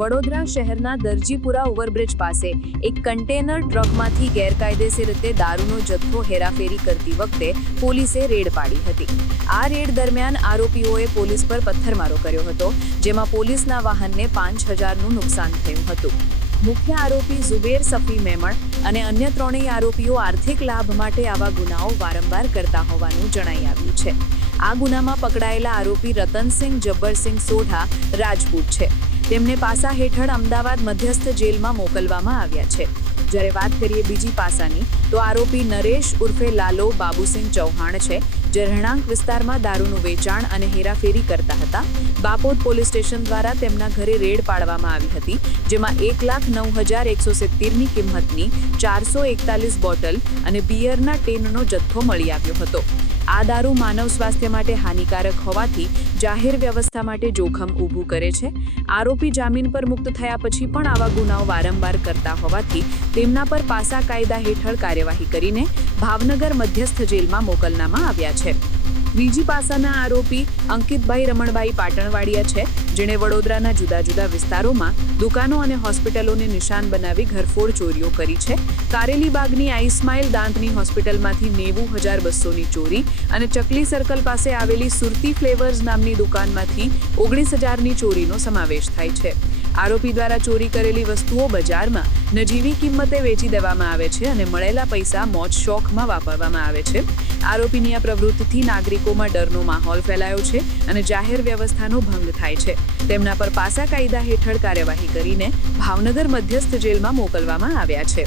વડોદરા શહેરના દરજીપુરા ઓવરબ્રિજ પાસે એક કન્ટેનર ટ્રકમાંથી ગેરકાયદેસર રીતે દારૂનો જથ્થો હેરાફેરી કરતી વખતે પોલીસે રેડ પાડી હતી। આ રેડ દરમિયાન આરોપીઓએ પોલીસ પર પથ્થરમારો કર્યો હતો, જેમાં પોલીસના વાહનને 5000નું નુકસાન થયું હતું। મુખ્ય આરોપી ઝુબેર સફી મેમણ અને અન્ય ત્રણેય આરોપીઓ આર્થિક લાભ માટે આવા ગુનાઓ વારંવાર કરતા હોવાનું જણાઈ આવ્યું છે। આ ગુનામાં પકડાયેલા આરોપી રતનસિંહ જબ્બરસિંહ સોઢા રાજપૂત છે। તેમને પાસા હેઠળ અમદાવાદ મધ્યસ્થ જેલમાં મોકલવામાં આવ્યા છે। જ્યારે વાત કરીએ બીજી પાસાની, તો આરોપી નરેશ ઉર્ફે લાલો બાબુસિંહ ચૌહાણ છે, જે રહેણાંક વિસ્તારમાં દારૂનું વેચાણ અને હેરાફેરી કરતા હતા। બાપોદ પોલીસ સ્ટેશન દ્વારા તેમના ઘરે રેડ પાડવામાં આવી હતી, જેમાં 1,09,170ની કિંમતની 441 બોટલ અને બિયરના ટેનનો જથ્થો મળી આવ્યો હતો। આ દારૂ માનવ સ્વાસ્થ્ય માટે હાનિકારક હોવાથી જાહેર વ્યવસ્થા માટે જોખમ ઊભું કરે છે। આરોપી જામીન પર મુક્ત થયા પછી પણ આવા ગુનાઓ વારંવાર કરતા હોવાથી તેમના પર પાસા કાયદા હેઠળ કાર્યવાહી કરીને ભાવનગર મધ્યસ્થ જેલમાં મોકલવામાં આવ્યા છે। બીજી પાસાના આરોપી અંકિતભાઈ રમણભાઈ પાટણવાડિયા છે, જેણે વડોદરાના જુદા જુદા વિસ્તારોમાં દુકાનો અને હોસ્પિટલોને નિશાન બનાવી ઘરફોડ ચોરીઓ કરી છે। કારેલીબાગની આઈસ્માઇલ દાંતની હોસ્પિટલમાંથી 90,200ની ચોરી અને ચકલી સર્કલ પાસે આવેલી સુરતી ફ્લેવર્સ નામની દુકાનમાંથી 19,000ની ચોરીનો સમાવેશ થાય છે। આરોપી દ્વારા ચોરી કરેલી વસ્તુઓ બજારમાં નજીવી કિંમતે વેચી દેવામાં આવે છે અને મળેલા પૈસા મોજ શોખમાં વાપરવામાં આવે છે। આરોપીની આ પ્રવૃત્તિથી નાગરિકોમાં ડરનો માહોલ ફેલાયો છે અને જાહેર વ્યવસ્થાનો ભંગ થાય છે। તેમના પર પાસા કાયદા હેઠળ કાર્યવાહી કરીને ભાવનગર મધ્યસ્થ જેલમાં મોકલવામાં આવ્યા છે।